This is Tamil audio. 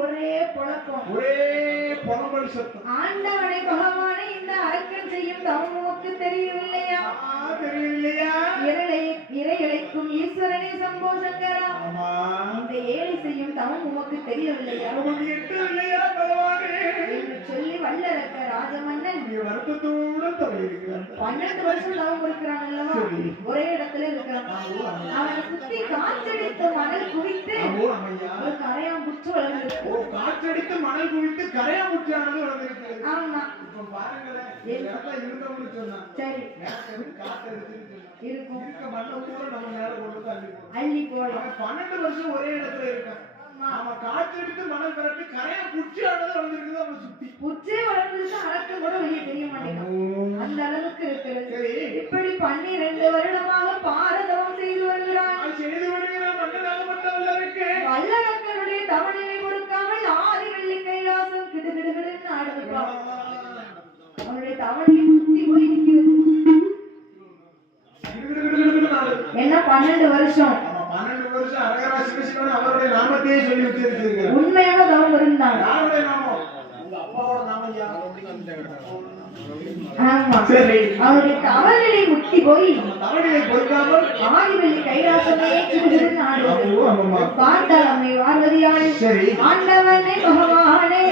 ஒரே புழக்கம். ஒரே புலம்பல் சத்தம் ஆண்டவனை பகவானை இந்த அரக்கன் செய்யும் தவமோக்கு தெரியவில்லையா தெரியவில்லையா இரளை இறையழைக்கும் ஈஸ்வரனே சம்போ சங்கரா. இந்த ஏழை செய்யும் தவம் உமக்கு தெரியவில்லையா? உமக்கு எட்டவில்லையா பகவானே? என்று சொல்லி வல்லரக்க ராஜமன்னன். வருத்தத்தோடு இருக்கிறார் பன்னெண்டு வருஷம் அல்லவா சரி. ஒரே இடத்துல இருக்கிறான் அவனை சுத்தி காற்றடித்த மணல் குவித்து ஓ அம்மையா. ஒரு கரையான் புற்று வளர்ந்து ஓ காற்றடித்து மணல் குவித்து கரையா ஆமா. இப்ப பாருங்களேன் இருந்தவங்க சொன்னா சரி. இருக்கும். இருக்க மண்ணை கூட நம்ம மேல கொண்டு வந்து அள்ளி போடும் அள்ளி போடலாம். அவன் பன்னெண்டு வருஷம் ஒரே இடத்துல இருக்கான் அவன் காற்றடித்து மணல் பரப்பி கரையா புற்றியானது வந்திருக்குது அவன் சுத்தி. புற்றே வளர்ந்துச்சு அடக்க கூட வெளியே தெரிய மாட்டேங்கிறான் அந்த அளவுக்கு இருக்கிறது. சரி. இப்படி பன்னிரண்டு வருடமாக பாரதவம் செய்து வருகிறான். செய்து வருகிற மன்னனாகப்பட்டவல்ல இருக்கு வல்லரக்கனுடைய தவணையை கொடுக்காமல் ஆதி வெள்ளி கைலாசம் கிடுகிடுகிடுன்னு ஆடுதுப்பான் அவனுடைய தவணையை குத்தி போய் நிற்கிறது. என்ன பன்னெண்டு வருஷம் ஆமா, பன்னெண்டு வருஷம் அரகரா சிவசிவன் அவருடைய நாமத்தையே சொல்லி வச்சிருக்கிறார் உண்மையாக தவம் இருந்தான் யாருடைய நாமம்? உங்க அப்பாவோட நாமம் யா ஆமா. சரி. அவனுடைய தவணையை முத்தி போய் தவணையை பொறுக்காமல் ஆதி வெள்ளி கைலாசமே. பார்த்தால் அம்மை சரி. ஆண்டவனே பகவானே.